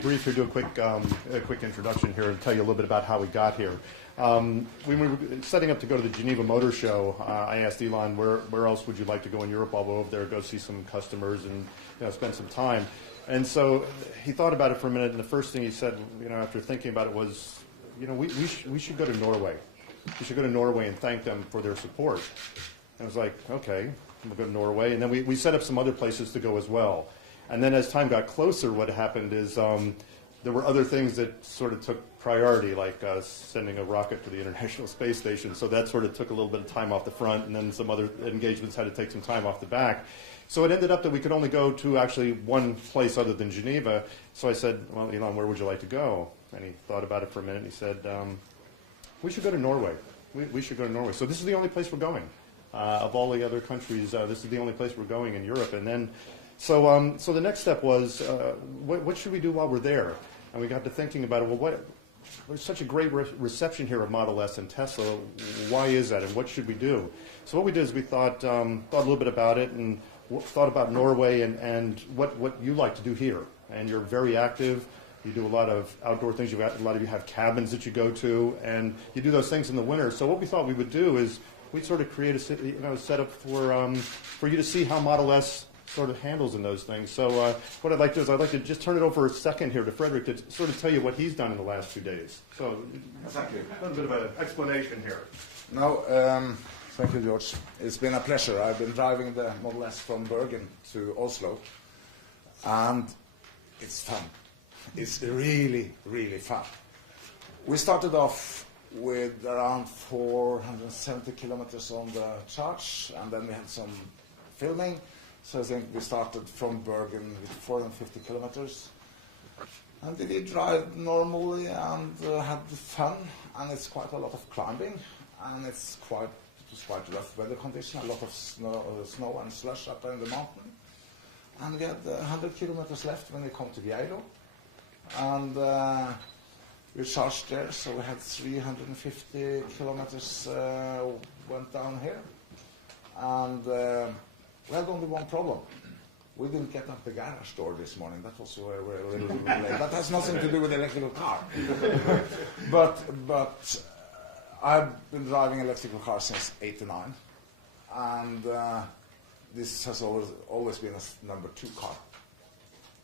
Brief here, do a quick introduction here and tell you a little bit about how we got here. When we were setting up to go to the Geneva Motor Show, I asked Elon, where else would you like to go in Europe while we're over there, go see some customers and spend some time. And so he thought about it for a minute, and the first thing he said, after thinking about it was, we should go to Norway. We should go to Norway and thank them for their support. And I was like, okay, we'll go to Norway. And then we set up some other places to go as well. And then as time got closer, what happened is there were other things that sort of took priority, like sending a rocket to the International Space Station. So that sort of took a little bit of time off the front, and then some other engagements had to take some time off the back. So it ended up that we could only go to actually one place other than Geneva. So I said, well, Elon, where would you like to go? And he thought about it for a minute, and he said, we should go to Norway. We should go to Norway. So this is the only place we're going. Of all the other countries, this is the only place we're going in Europe. And then So the next step was, what should we do while we're there? And we got to thinking about it. Well, there's such a great reception here of Model S and Tesla. Why is that, and what should we do? So what we did is we thought a little bit about it and thought about Norway and what you like to do here. And you're very active. You do a lot of outdoor things. A lot of you have cabins that you go to, and you do those things in the winter. So what we thought we would do is we'd sort of create a setup for you to see how Model S sort of handles in those things. So what I'd like to do is I'd like to just turn it over a second here to Frederick to sort of tell you what he's done in the last 2 days. So exactly. A little bit of an explanation here. No, thank you, George. It's been a pleasure. I've been driving the Model S from Bergen to Oslo, and it's fun. It's really, really fun. We started off with around 470 kilometers on the charge, and then we had some filming. So I think we started from Bergen with 450 kilometers. And we did drive normally and had fun. And it's quite a lot of climbing. And it was quite rough weather condition, a lot of snow and slush up in the mountain. And we had 100 kilometers left when we come to Geilo. And we charged there, so we had 350 kilometers went down here. And we had only one problem. We didn't get up the garage door this morning. That was where we were a little bit late. That has nothing to do with the electrical car. but I've been driving electrical cars since '89, and this has always been a number 2 car.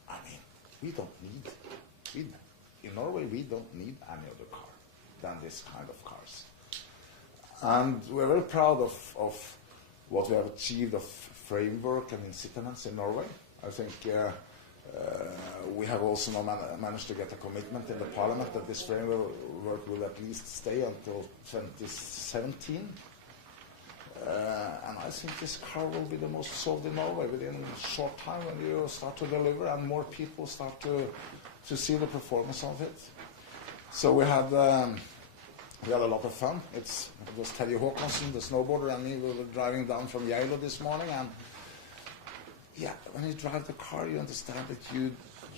I mean, in Norway, we don't need any other car than this kind of cars. And we're very proud of what we have achieved of framework and incentives in Norway. I think we have also now managed to get a commitment in the parliament that this framework will at least stay until 2017. And I think this car will be the most sold in Norway within a short time when you start to deliver and more people start to see the performance of it. So we had a lot of fun. It was Terje Håkonsen, the snowboarder, and me. We were driving down from Geilo this morning, and when you drive the car, you understand that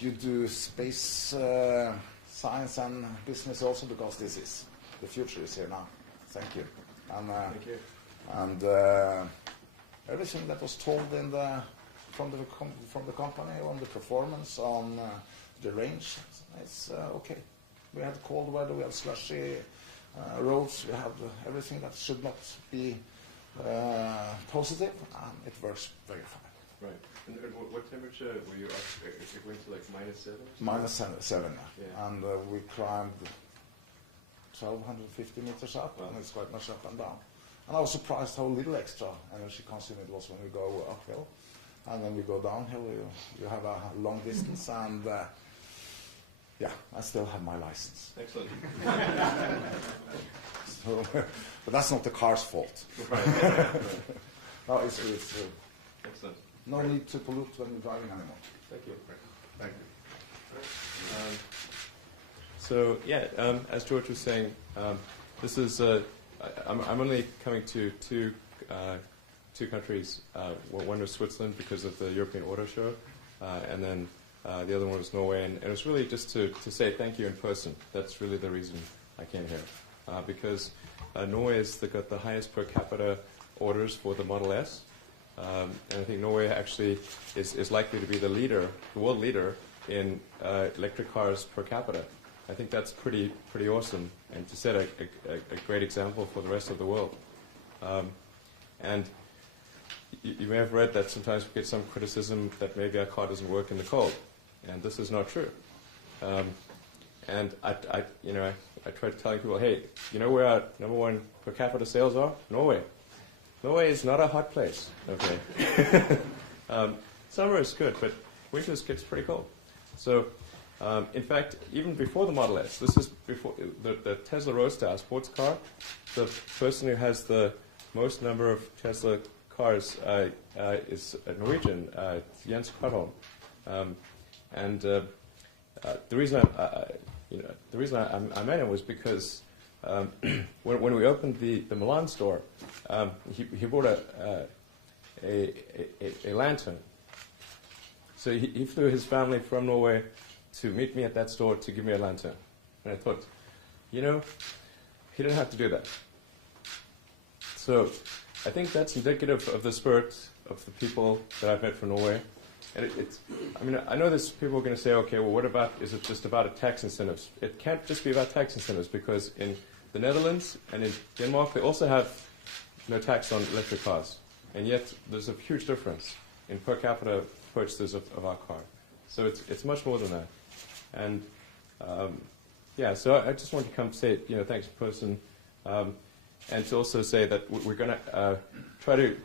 you do space science and business also, because the future is here now. Thank you. And, thank you. And everything that was told from the company on the performance, on the range, it's okay. We had cold weather, we had slushy roads, we have everything that should not be positive, and it works very fine. Right. And what temperature were you up? It went to like -7? -7, yeah. And we climbed 1,250 meters up, and it's quite much up and down. And I was surprised how little extra energy consuming it was when we go uphill. And when we go downhill, you have a long distance, and I still have my license. Excellent. So, but that's not the car's fault. Right. No, it's Excellent. no need to pollute when you're driving anymore. Thank you. Thank you. As George was saying, this is I'm only coming to two countries. One was Switzerland because of the European Auto Show, and then the other one was Norway. And it was really just to say thank you in person. That's really the reason I came here, because Norway has got the highest per capita orders for the Model S. And I think Norway actually is likely to be the world leader in electric cars per capita. I think that's pretty awesome, and to set a great example for the rest of the world. And you may have read that sometimes we get some criticism that maybe our car doesn't work in the cold, and this is not true. And I try telling people, hey, you know where our #1 per capita sales are? Norway. Norway is not a hot place. Okay. Summer is good, but winter gets pretty cold. So, in fact, even before the Model S, this is before the Tesla Roadster, our sports car. The person who has the most number of Tesla cars is a Norwegian, Jens Kvartholm. And the reason I met him was because when we opened the Milan store, he bought a lantern. So he flew his family from Norway to meet me at that store to give me a lantern. And I thought, he didn't have to do that. So I think that's indicative of the spirit of the people that I've met from Norway. And I know there's people are going to say, okay, well, what about, is it just about tax incentives? It can't just be about tax incentives, because in the Netherlands and in Denmark, they also have no tax on electric cars. And yet, there's a huge difference in per capita purchases of our car. So it's much more than that. And so I just want to come say, thanks in person, and to also say that we're going to try to,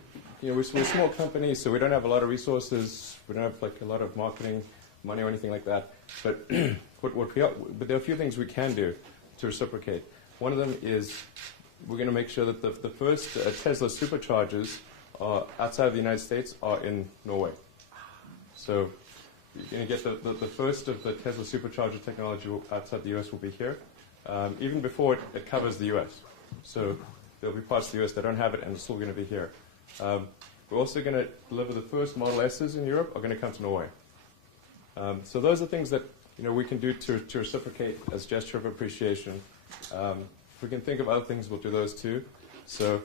we're a small company, so we don't have a lot of resources. We don't have a lot of marketing money or anything like that. But but there are a few things we can do to reciprocate. One of them is we're going to make sure that the first Tesla superchargers outside of the United States are in Norway. So you're going to get the first of the Tesla supercharger technology outside the US will be here, even before it covers the US. So there'll be parts of the US that don't have it, and it's still going to be here. We're also going to deliver the first Model S's in Europe are going to come to Norway. So those are things that we can do to reciprocate as gesture of appreciation. If we can think of other things, we'll do those too. So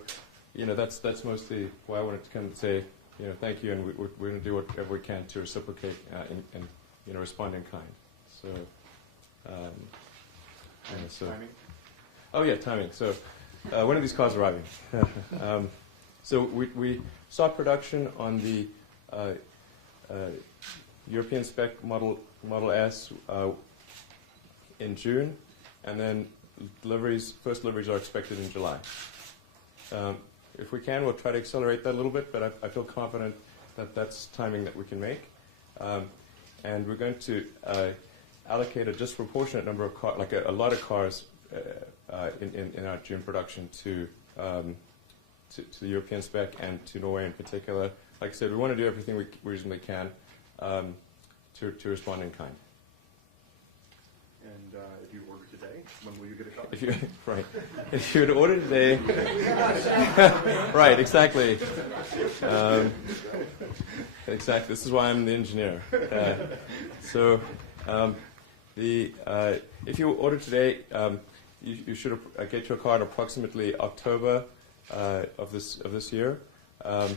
that's mostly why I wanted to come and say thank you, and we're going to do whatever we can to reciprocate and respond in kind. So, Timing? Oh yeah, timing. So when are these cars arriving? So we start production on the European spec Model S in June, and then first deliveries are expected in July. If we can, we'll try to accelerate that a little bit, but I feel confident that that's timing that we can make. And we're going to allocate a disproportionate number of cars, like a lot of cars in our June production to the European spec and to Norway in particular. Like I said, we want to do everything we reasonably can to respond in kind. And if you order today, when will you get a copy? If you would order today, right? Exactly. Exactly. This is why I'm the engineer. If you order today, you should get your car in approximately October of this year. But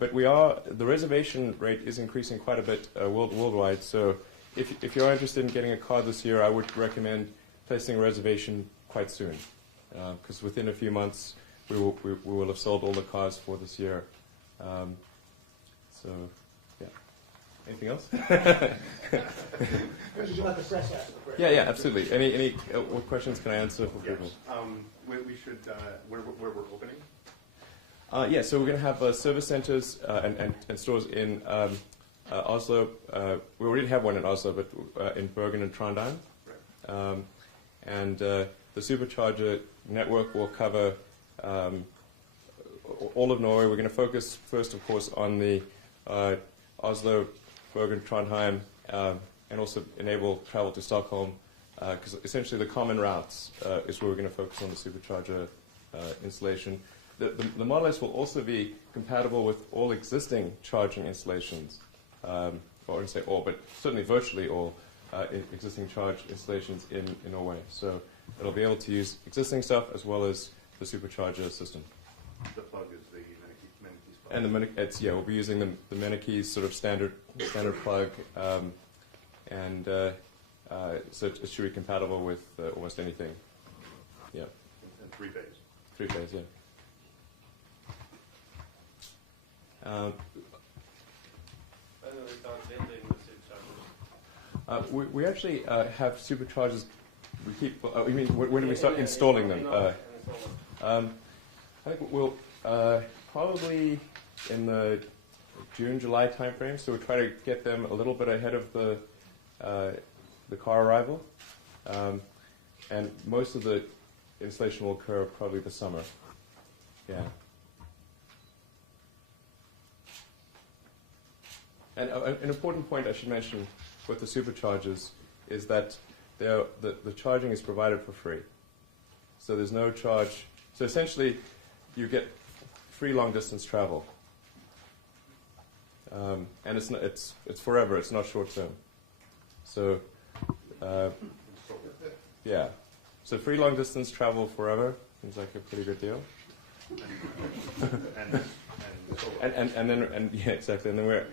the reservation rate is increasing quite a bit worldwide. So if you're interested in getting a car this year, I would recommend placing a reservation quite soon, because within a few months we will have sold all the cars for this year. So, yeah. Anything else? Would you like the press ask? Yeah, absolutely. Any what questions can I answer for people? We should where we're opening. So we're going to have service centers and stores in Oslo. We already have one in Oslo, but in Bergen and Trondheim. Right. And the supercharger network will cover all of Norway. We're going to focus first, of course, on the Oslo, Bergen, Trondheim, and also enable travel to Stockholm, because essentially the common routes is where we're going to focus on the supercharger installation. The Model S will also be compatible with all existing charging installations, or I wouldn't say all, but certainly virtually all existing charge installations in Norway. So it'll be able to use existing stuff as well as the supercharger system. The plug is the Menike's plug. And we'll be using the Menike's sort of standard plug. and so it should be compatible with almost anything. Yeah. And 3-phase. 3-phase, yeah. We actually have superchargers. We keep. You mean when do we start installing them? I think we'll probably in the June, July timeframe. So we'll try to get them a little bit ahead of the car arrival, and most of the installation will occur probably this summer. Yeah. And an important point I should mention with the superchargers is that the charging is provided for free. So there's no charge. So essentially, you get free long-distance travel. And it's forever. It's not short-term. So, yeah. So free long-distance travel forever seems like a pretty good deal. and yeah, exactly. And then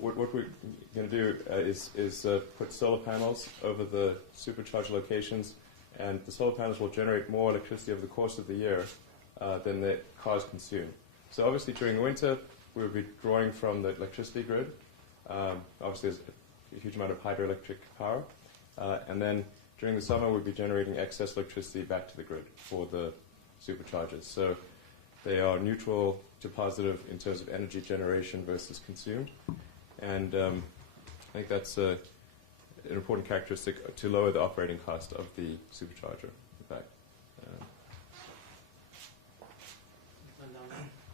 what we're going to do is put solar panels over the supercharger locations, and the solar panels will generate more electricity over the course of the year than the cars consume. So obviously during the winter, we will be drawing from the electricity grid. Obviously there's a huge amount of hydroelectric power. And then during the summer, we'll be generating excess electricity back to the grid for the superchargers. So they are neutral to positive in terms of energy generation versus consume. And I think that's an important characteristic to lower the operating cost of the supercharger, in fact.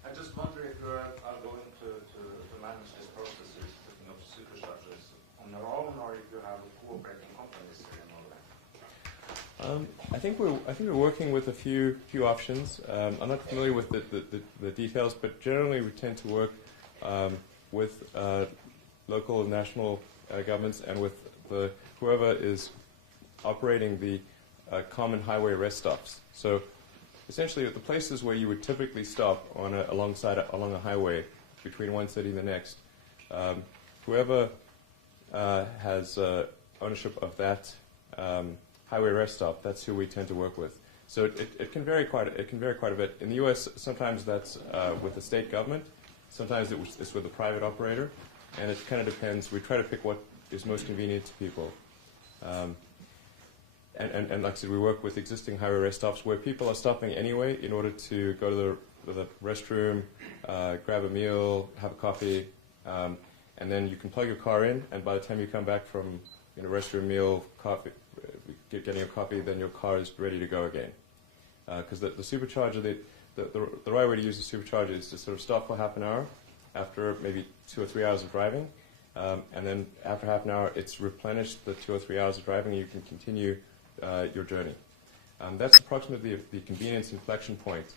I just wonder if you are going to manage this process of putting up superchargers on your own, or if you have cooperating companies here in Norway. I think we're working with a few options. I'm not familiar with the details, but generally we tend to work with local and national governments and with whoever is operating the common highway rest stops. So essentially, at the places where you would typically stop along a highway between one city and the next, whoever has ownership of that highway rest stop, that's who we tend to work with. So it can vary quite a bit. In the U.S., sometimes that's with the state government. Sometimes it's with a private operator, and it kind of depends. We try to pick what is most convenient to people. And like I said, we work with existing highway rest stops where people are stopping anyway in order to go to the restroom, grab a meal, have a coffee, and then you can plug your car in, and by the time you come back from restroom, meal, coffee, getting a coffee, then your car is ready to go again. Because the supercharger, the right way to use the supercharger is to sort of stop for half an hour after maybe 2 or 3 hours of driving, and then after half an hour, it's replenished the 2 or 3 hours of driving, and you can continue your journey. That's approximately the convenience inflection point.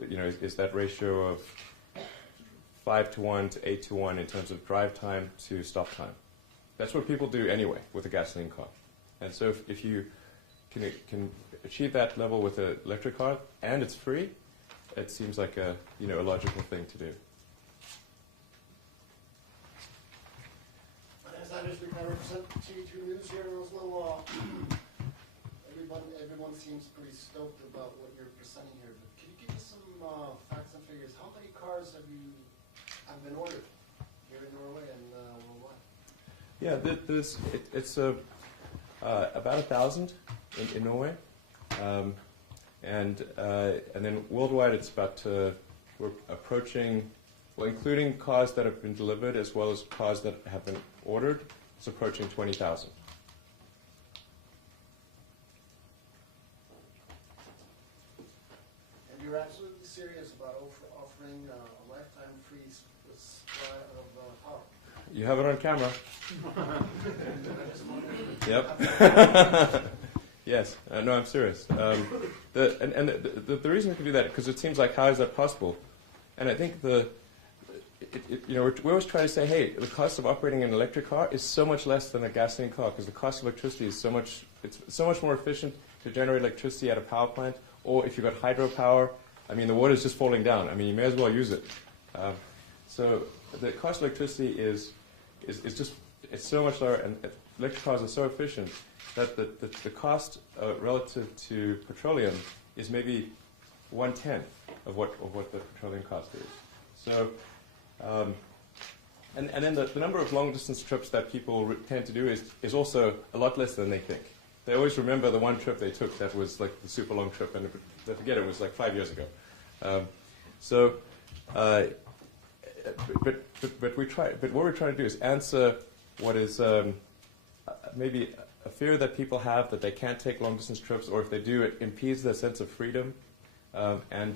Is that ratio of 5-to-1 to 8-to-1 in terms of drive time to stop time. That's what people do anyway with a gasoline car. And so if you can achieve that level with an electric car and it's free, it seems like a logical thing to do. As Anders, we can represent T2 News here in Oslo. Everyone seems pretty stoked about what you're presenting here. But can you give us some facts and figures? How many cars have been ordered here in Norway and worldwide? Yeah, it's about 1,000 in Norway, and then worldwide it's about we're approaching, well, including cars that have been delivered as well as cars that have been ordered, it's approaching 20,000. And you're absolutely serious about offering a lifetime free supply of power? You have it on camera. Yep. Yes. No, I'm serious. The reason we can do that, because it seems like, how is that possible? And I think we always try to say, hey, the cost of operating an electric car is so much less than a gasoline car, because the cost of electricity is it's so much more efficient to generate electricity at a power plant, or if you've got hydropower, I mean, the water's just falling down. I mean, you may as well use it. So the cost of electricity is just, it's so much lower, and electric cars are so efficient that the cost relative to petroleum is maybe 1/10 of what the petroleum cost is. So, and then the number of long distance trips that people tend to do is also a lot less than they think. They always remember the one trip they took that was like the super long trip, and they forget it was like 5 years ago. But what we're trying to do is answer what is maybe a fear that people have that they can't take long distance trips, or if they do, it impedes their sense of freedom. And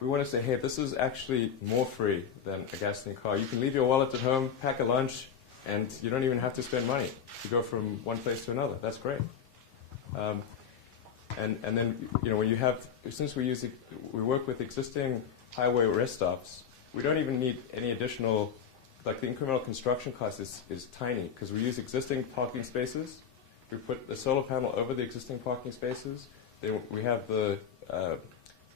we want to say, hey, this is actually more free than a gasoline car. You can leave your wallet at home, pack a lunch, and you don't even have to spend money to go from one place to another. That's great. And then, you know, when you have, since we work with existing highway rest stops, we don't even need any additional, like the incremental construction cost is tiny, because we use existing parking spaces. We put the solar panel over the existing parking spaces. We have the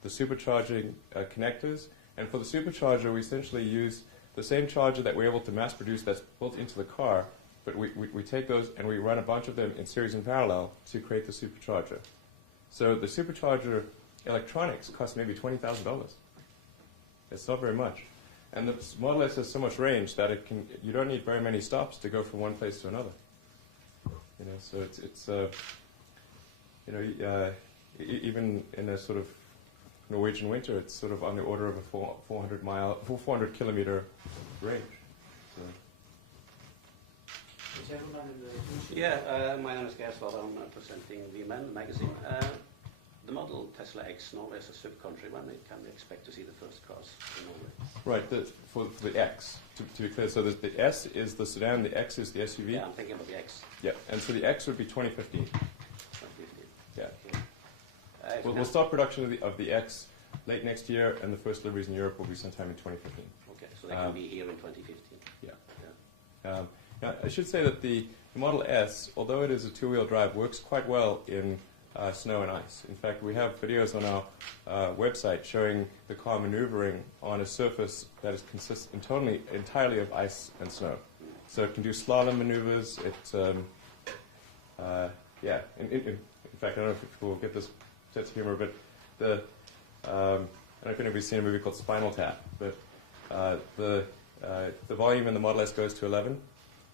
supercharging connectors, and for the supercharger, we essentially use the same charger that we're able to mass produce that's built into the car, but we take those and we run a bunch of them in series and parallel to create the supercharger. So the supercharger electronics cost maybe $20,000. It's not very much. And the Model S has so much range that you don't need very many stops to go from one place to another. You know, so it's you know, even in a sort of Norwegian winter, it's sort of on the order of a 400 kilometer range. So. Yeah, my name is Gersvard. I'm presenting the Men magazine. The model Tesla X, Norway is a sub-country. When can we expect to see the first cars in Norway? Right, for the X, to be clear, so the S is the sedan, the X is the SUV? Yeah, I'm thinking about the X. Yeah, and so the X would be 2015. 2015. Yeah. Okay. We'll start production of the X late next year, and the first deliveries in Europe will be sometime in 2015. Okay, so they can be here in 2015. Yeah. Now, I should say that the Model S, although it is a two-wheel drive, works quite well in snow and ice. In fact, we have videos on our website showing the car maneuvering on a surface that is entirely of ice and snow. So it can do slalom maneuvers. Yeah. In fact, I don't know if we'll get this sense of humor, but I don't know if anybody's seen a movie called Spinal Tap, but the volume in the Model S goes to 11,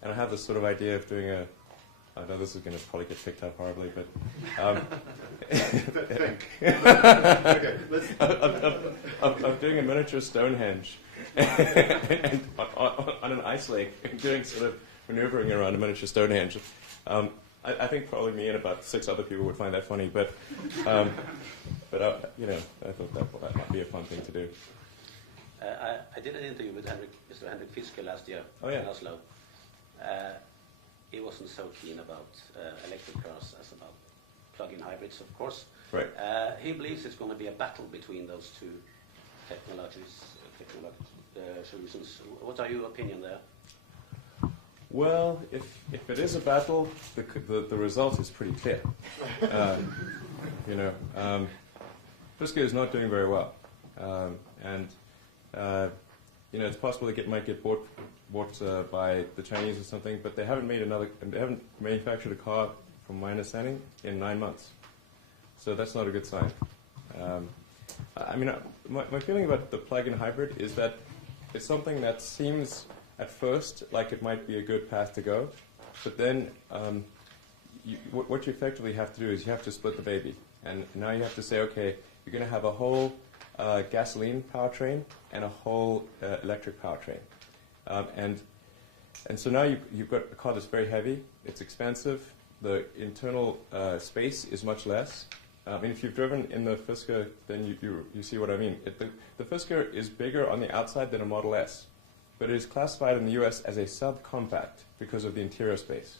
and I have this sort of idea of doing I know this is going to probably get picked up horribly, but I'm doing a miniature Stonehenge and on an ice lake, and doing sort of maneuvering around a miniature Stonehenge. I think probably me and about 6 other people would find that funny, but you know, I thought that might be a fun thing to do. I did an interview with Mr. Henrik Fiske last year in Oslo. He wasn't so keen about electric cars as about plug-in hybrids, of course. Right. He believes it's going to be a battle between those two solutions. What are your opinion there? Well, if it is a battle, the result is pretty clear. You know, Fiske is not doing very well, and you know, it's possible it might get bought by the Chinese or something, but they haven't manufactured a car, from my understanding, in 9 months. So that's not a good sign. I mean, my feeling about the plug-in hybrid is that it's something that seems at first like it might be a good path to go, but then what you effectively have to do is you have to split the baby, and now you have to say, okay, you're going to have a whole gasoline powertrain and a whole electric powertrain. And so now you've got a car that's very heavy, it's expensive, the internal space is much less. I mean, if you've driven in the Fisker, then you see what I mean. The Fisker is bigger on the outside than a Model S, but it is classified in the US as a subcompact because of the interior space.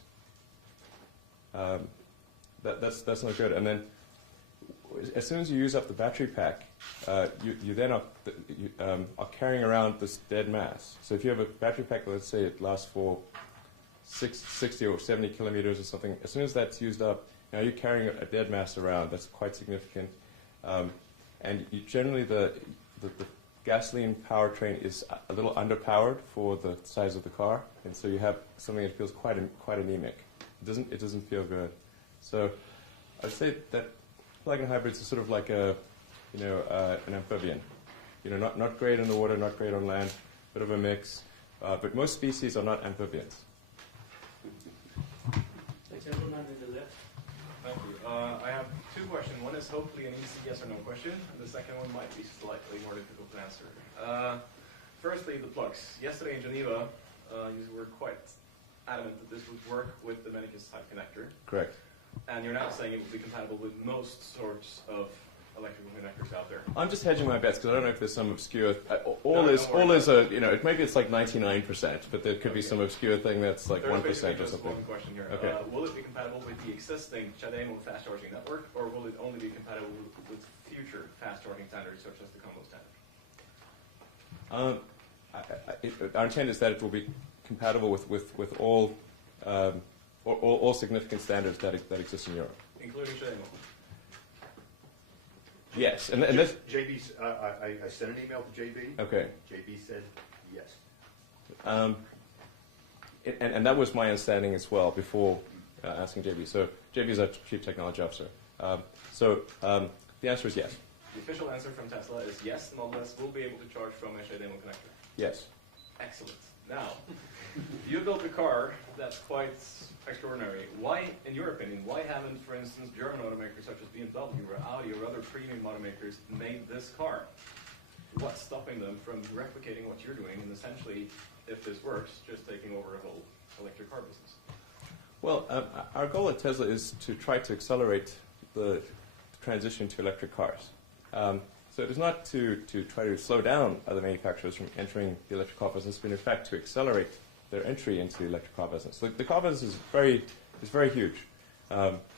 That's not good. And then as soon as you use up the battery pack, you then are carrying around this dead mass. So if you have a battery pack, let's say it lasts for 60 or 70 kilometers or something, as soon as that's used up, now you're carrying a dead mass around. That's quite significant. And generally the gasoline powertrain is a little underpowered for the size of the car, and so you have something that feels quite anemic. It doesn't feel good. So I'd say that plug-in hybrids are sort of like an amphibian. Not great in the water, not great on land, bit of a mix. But most species are not amphibians. The gentleman in the left. Thank you. I have two questions. One is hopefully an easy yes or no question, and the second one might be slightly more difficult to answer. Firstly, the plugs. Yesterday in Geneva, you were quite adamant that this would work with the Venicus type connector. Correct. And you're now saying it will be compatible with most sorts of electrical connectors out there. I'm just hedging my bets because I don't know if there's some obscure. Maybe it's like 99%, but there could be some obscure thing that's like 1% or something. One question here. Okay. Will it be compatible with the existing CHAdeMO fast charging network, or will it only be compatible with future fast charging standards such as the Combo standard? Our intent is that it will be compatible with all significant standards that exist in Europe, Including CHAdeMO? Yes, and this. JB's. I sent an email to JB. Okay. JB said yes. And that was my understanding as well before asking JB. So JB is our Chief Technology Officer. The answer is yes. The official answer from Tesla is yes, the Model S will be able to charge from a CHAdeMO connector. Yes. Excellent. Now, you built a car that's quite extraordinary. Why, in your opinion, why haven't, for instance, German automakers such as BMW or Audi or other premium automakers made this car? What's stopping them from replicating what you're doing and essentially, if this works, just taking over a whole electric car business? Well, our goal at Tesla is to try to accelerate the transition to electric cars. So it is not to try to slow down other manufacturers from entering the electric car business, but in fact to accelerate their entry into the electric car business. The car business is very huge.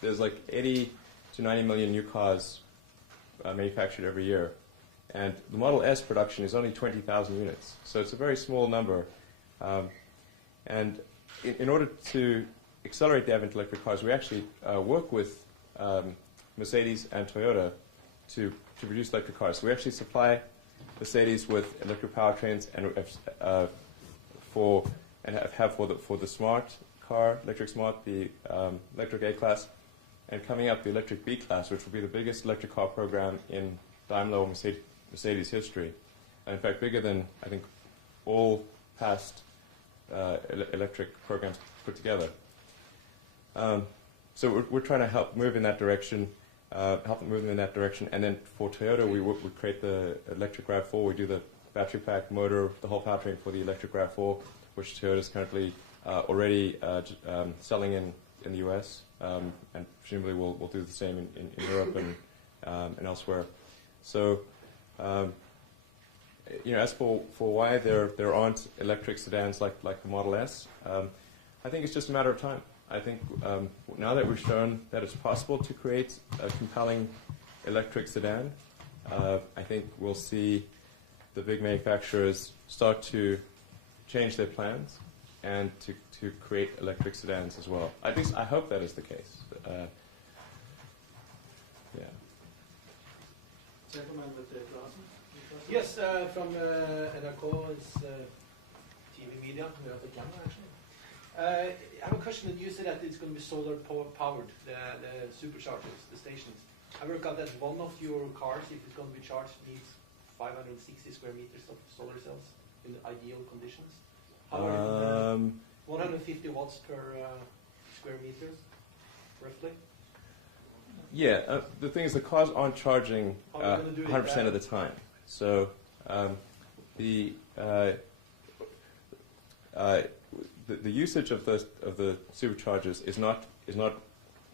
There's like 80 to 90 million new cars manufactured every year, and the Model S production is only 20,000 units. So it's a very small number. And in order to accelerate the advent of electric cars, we actually work with Mercedes and Toyota to produce electric cars. So we actually supply Mercedes with electric powertrains and have for the smart car, electric smart, the electric A-Class, and coming up the electric B-Class, which will be the biggest electric car program in Daimler or Mercedes history. And in fact, bigger than, I think, all past electric programs put together. So we're trying to help move in that direction. And then for Toyota, we create the electric RAV4. We do the battery pack, motor, the whole powertrain for the electric RAV4, which Toyota is currently already selling in the US, and presumably we'll do the same in Europe and elsewhere. So, as for why there aren't electric sedans like the Model S, I think it's just a matter of time. I think now that we've shown that it's possible to create a compelling electric sedan, I think we'll see the big manufacturers start to change their plans and to create electric sedans as well. I hope that is the case. Yeah. Gentleman with the glasses. Yes, from NRK, it's TV media. We have the camera actually. I have a question. You said that it's going to be solar powered, the superchargers, the stations. I work out that one of your cars, if it's going to be charged, needs 560 square meters of solar cells in the ideal conditions. How are 150 watts per square meters, roughly? Yeah, the thing is the cars aren't charging 100% of the time. So the usage of the superchargers is not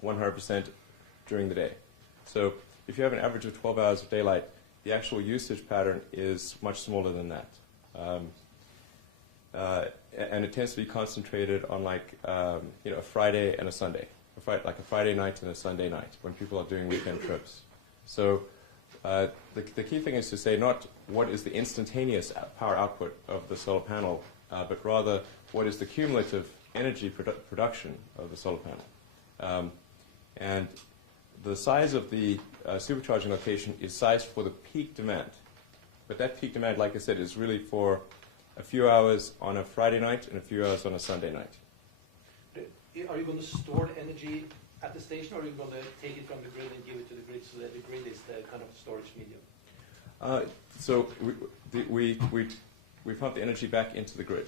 100% during the day. So if you have an average of 12 hours of daylight, the actual usage pattern is much smaller than that. And it tends to be concentrated on a Friday and a Sunday, like a Friday night and a Sunday night when people are doing weekend trips. So the key thing is to say not what is the instantaneous power output of the solar panel, but rather what is the cumulative energy production of the solar panel. And the size of the supercharging location is sized for the peak demand. But that peak demand, like I said, is really for a few hours on a Friday night and a few hours on a Sunday night. Are you going to store the energy at the station, or are you going to take it from the grid and give it to the grid so that the grid is the kind of storage medium? So we pump the energy back into the grid.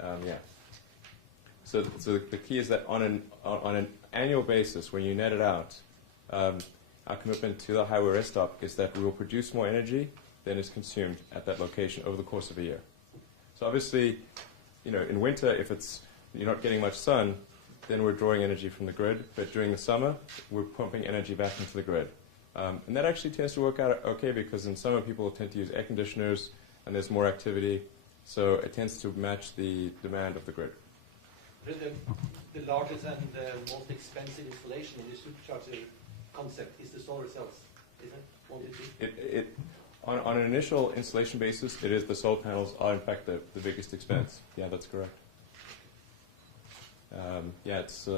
Yeah. So the key is that on an annual basis, when you net it out, our commitment to the highway rest stop is that we will produce more energy than is consumed at that location over the course of a year. So obviously, in winter, if you're not getting much sun, then we're drawing energy from the grid. But during the summer, we're pumping energy back into the grid. And that actually tends to work out okay, because in summer people tend to use air conditioners and there's more activity. So it tends to match the demand of the grid. The largest and the most expensive installation in the supercharger concept is the solar cells, isn't it? On an initial installation basis, it is the solar panels are in fact the biggest expense. Yeah, that's correct. It's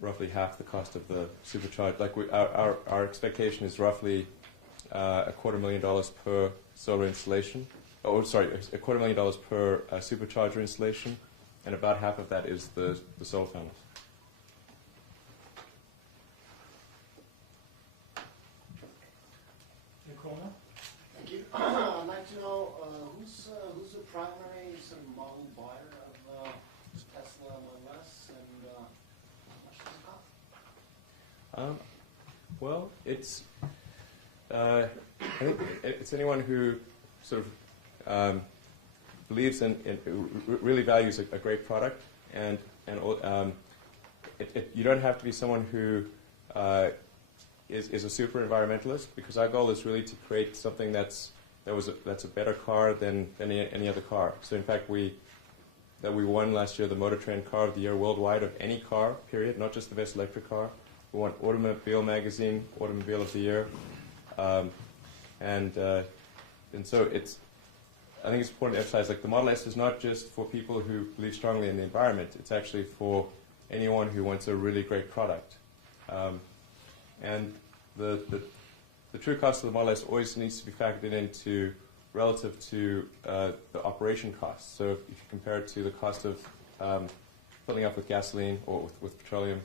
roughly half the cost of the supercharger. Like our expectation is roughly $250,000 per solar installation. $250,000 per supercharger installation, and about half of that is the solar panels. Thank you. I'd like to know who's the primary sort of model buyer of Tesla Model S, and how much does it cost? Well, I think it's anyone who sort of believes in really values a great product, and you don't have to be someone who is a super environmentalist, because our goal is really to create something that's a better car than any other car. So in fact, we won last year the Motor Trend Car of the Year worldwide of any car, period, not just the best electric car. We won Automobile Magazine Automobile of the Year, and so I think it's important to emphasize, like, the Model S is not just for people who believe strongly in the environment. It's actually for anyone who wants a really great product. And the true cost of the Model S always needs to be factored into relative to the operation costs. So if you compare it to the cost of filling up with gasoline or with petroleum,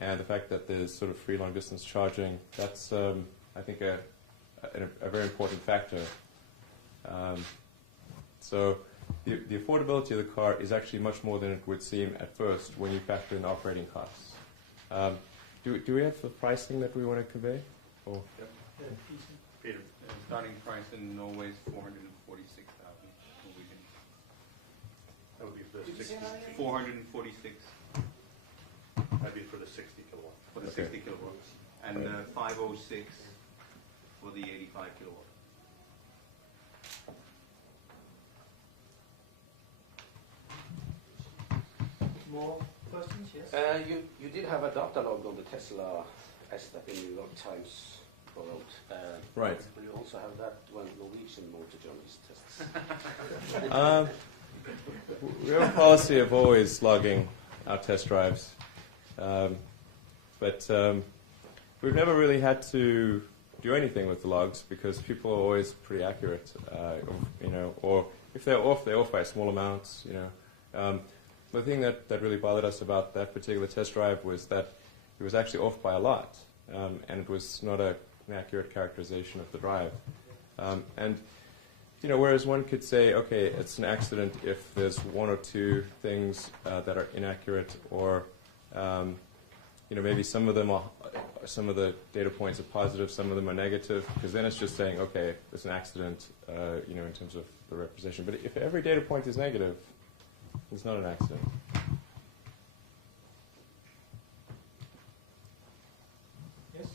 and the fact that there's sort of free long-distance charging, that's, I think, a very important factor. So the affordability of the car is actually much more than it would seem at first when you factor in the operating costs. Do we have the pricing that we want to convey? Or? Yep. Peter. Starting price in Norway is 446,000 Norwegian. That would be for the Did you 60. say that again? 446 That'd be for the 60 kilowatt. for the 60 kilowatts, and 506 for the 85 kilowatt. More questions? Yes. You did have a data log on the Tesla S that the New York Times wrote. Right. Will you also have that when Norwegian motor journalists tests? We have a policy of always logging our test drives, but we've never really had to do anything with the logs because people are always pretty accurate, or if they're off by small amounts, The thing that really bothered us about that particular test drive was that it was actually off by a lot, and it was not an accurate characterization of the drive. Whereas one could say, okay, it's an accident if there's one or two things that are inaccurate, or maybe some of the data points are positive, some of them are negative, because then it's just saying, okay, it's an accident, in terms of the representation. But if every data point is negative, it's not an accident. Yes.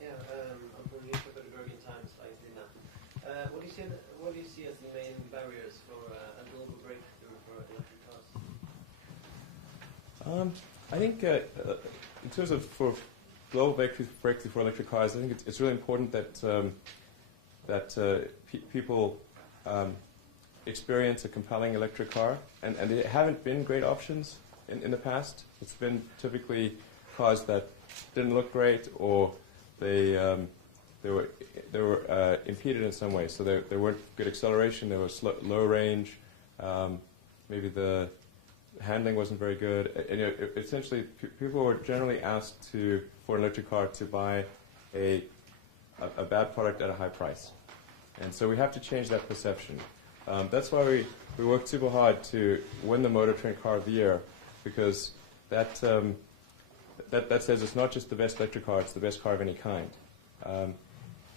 Yeah, I'm from newspaper the Bergen Times, like Dina. What do you see as the main barriers for a global breakthrough for electric cars? I think in terms of for global breakthrough for electric cars, I think it's really important that people experience a compelling electric car, and there haven't been great options in the past. It's been typically cars that didn't look great, or they they were impeded in some way. So they weren't good acceleration. They were low range. Maybe the handling wasn't very good. And, essentially, people were generally asked for an electric car to buy a bad product at a high price. And so we have to change that perception. That's why we worked super hard to win the Motor Trend Car of the Year, because that says it's not just the best electric car, it's the best car of any kind.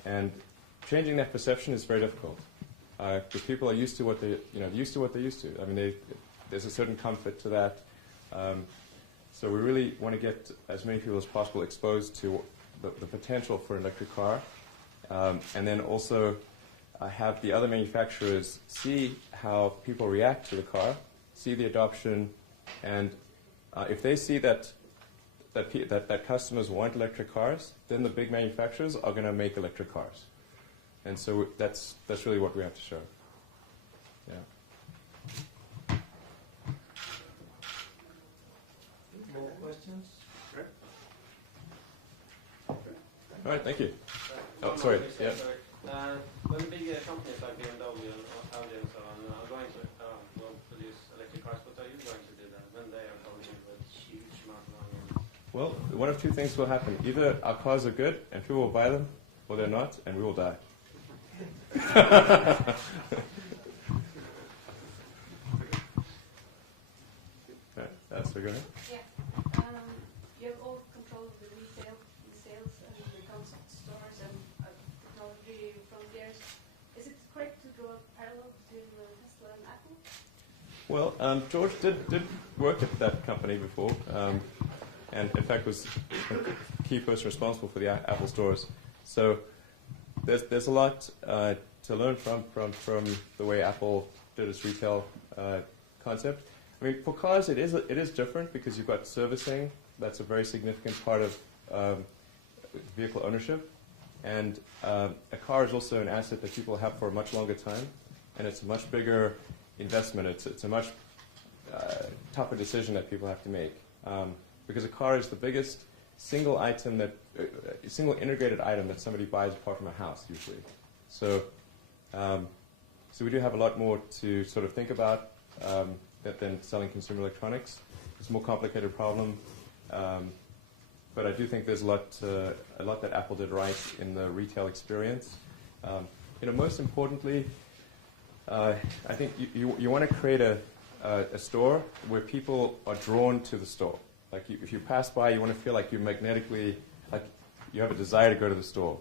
And changing that perception is very difficult. Because people are used to what they're used to. I mean, there's a certain comfort to that. So we really want to get as many people as possible exposed to the potential for an electric car, and then also have the other manufacturers see how people react to the car, see the adoption, and if they see that customers want electric cars, then the big manufacturers are going to make electric cars. And so that's really what we have to show. Yeah. More questions? All right, thank you. Oh, sorry. Yeah. When big companies like BMW and Audi and so on are going to produce electric cars, what are you going to do then when they are coming in with huge amount of money? Well, one of two things will happen. Either our cars are good and people will buy them, or they're not, and we will die. That's a good one. Yeah. You have all control of the retail, the sales, and the concept stores and technology frontiers. Is it correct to draw a parallel between Tesla and Apple? Well, George did work at that company before, and in fact was a key person responsible for the Apple stores. So there's a lot to learn from the way Apple did its retail concept. I mean, for cars, it is different because you've got servicing. That's a very significant part of vehicle ownership. And a car is also an asset that people have for a much longer time, and it's a much bigger investment. It's a much tougher decision that people have to make, because a car is the biggest single integrated item that somebody buys apart from a house usually. So we do have a lot more to sort of think about than selling consumer electronics. It's a more complicated problem, but I do think there's a lot that Apple did right in the retail experience. Most importantly, I think you want to create a store where people are drawn to the store. Like if you pass by, you want to feel like you're magnetically, like you have a desire to go to the store.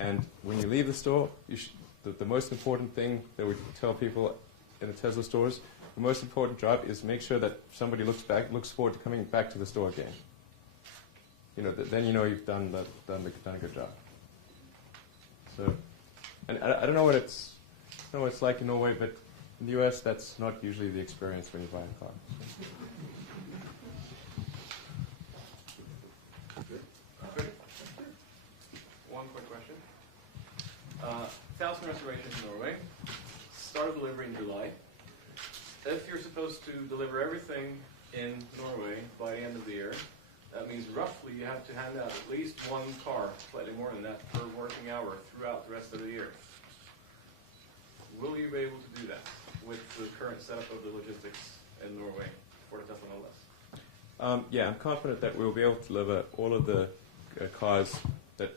And when you leave the store, the most important thing that we tell people in the Tesla stores, the most important job is make sure that somebody looks forward to coming back to the store again. Then you've done a good job. So, and I don't know what it's like in Norway, but in the U.S. that's not usually the experience when you buy a car. One quick question. 1,000 reservations in Norway. Start of delivery in July. If you're supposed to deliver everything in Norway by the end of the year, that means roughly you have to hand out at least one car, slightly more than that, per working hour throughout the rest of the year. Will you be able to do that with the current setup of the logistics in Norway for the Tesla Model S? Yeah, I'm confident that we'll be able to deliver all of the cars that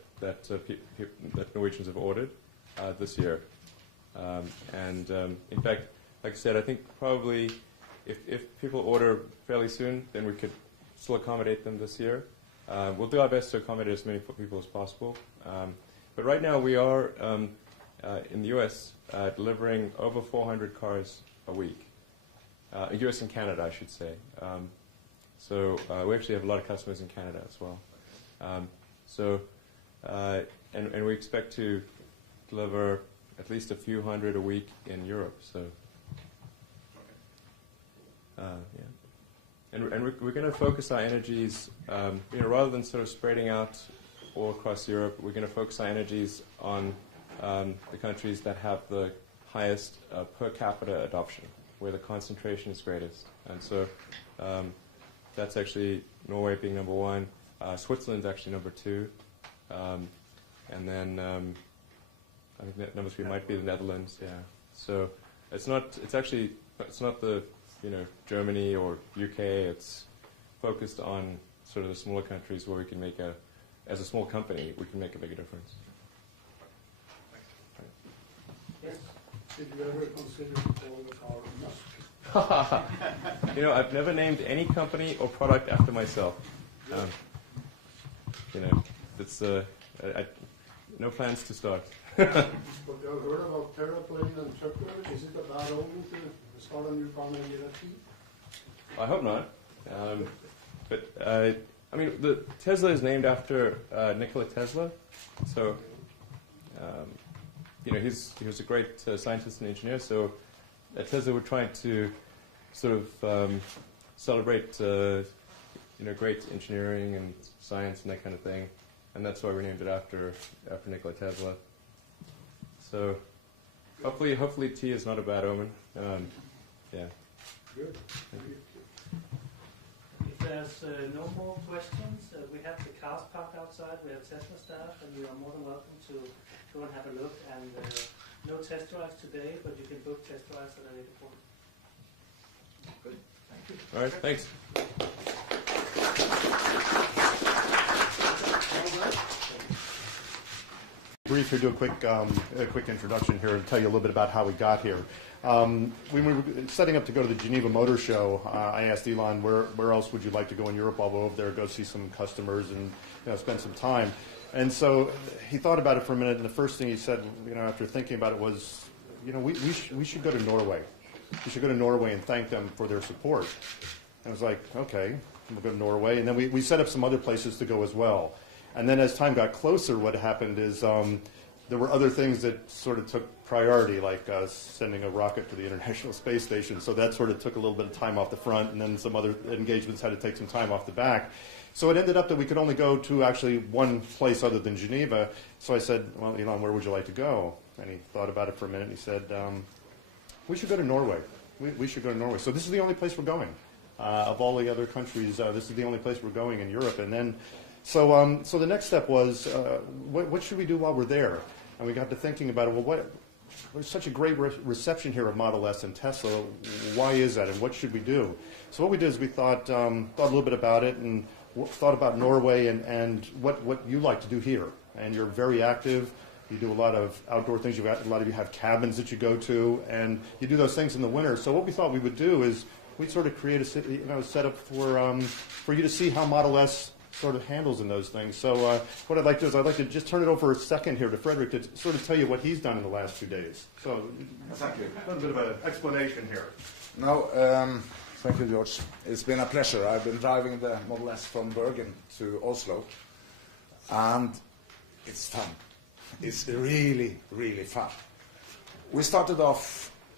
Norwegians have ordered this year. In fact, like I said, I think probably if people order fairly soon, then we could still accommodate them this year. We'll do our best to accommodate as many people as possible. But right now we are, in the U.S., delivering over 400 cars a week. U.S. and Canada, I should say. So we actually have a lot of customers in Canada as well. And we expect to deliver at least a few hundred a week in Europe. So, yeah. And we're going to focus our energies, rather than sort of spreading out all across Europe, we're going to focus our energies on the countries that have the highest per capita adoption, where the concentration is greatest. And so that's actually Norway being number one. Switzerland's actually number two. and then I think number 3 might be the Netherlands. Yeah. So it's not the Germany or UK. It's focused on sort of the smaller countries where we can make as a small company, we can make a bigger difference. Yes. Did you ever consider calling the car Musk? I've never named any company or product after myself. It's no plans to start. But I've heard about terraplane and truckload. Is it a bad omen to start a new company and get a T? I hope not. The Tesla is named after Nikola Tesla, so he was a great scientist and engineer. So at Tesla, we're trying to sort of celebrate great engineering and science and that kind of thing, and that's why we named it after Nikola Tesla. So hopefully T is not a bad omen. Yeah. Good. If there's no more questions, we have the cars parked outside. We have Tesla staff, and you are more than welcome to go and have a look. And no test drives today, but you can book test drives at a later point. Good. Thank you. All right. Thanks. Brief here, do a quick introduction here and tell you a little bit about how we got here. When we were setting up to go to the Geneva Motor Show, I asked Elon, where else would you like to go in Europe while we're over there, go see some customers and spend some time. And so he thought about it for a minute, and the first thing he said, after thinking about it was, we should go to Norway. We should go to Norway and thank them for their support. And I was like, okay, we'll go to Norway. And then we set up some other places to go as well. And then as time got closer, what happened is there were other things that sort of took priority, like sending a rocket to the International Space Station. So that sort of took a little bit of time off the front, and then some other engagements had to take some time off the back. So it ended up that we could only go to actually one place other than Geneva. So I said, well, Elon, where would you like to go? And he thought about it for a minute, and he said, we should go to Norway. We should go to Norway. So this is the only place we're going. Of all the other countries, this is the only place we're going in Europe. And then So the next step was, what should we do while we're there? And we got to thinking about it. Well, there's such a great reception here of Model S and Tesla. Why is that, and what should we do? So what we did is we thought a little bit about it and thought about Norway and what you like to do here. And you're very active. You do a lot of outdoor things. A lot of you have cabins that you go to, and you do those things in the winter. So what we thought we would do is we'd sort of create a setup for you to see how Model S sort of handles in those things. So what I'd like to do is I'd like to just turn it over a second here to Frederick to sort of tell you what he's done in the last 2 days. So thank you. A little bit of an explanation here. No, thank you, George. It's been a pleasure. I've been driving the Model S from Bergen to Oslo, and it's fun. It's really, really fun. We started off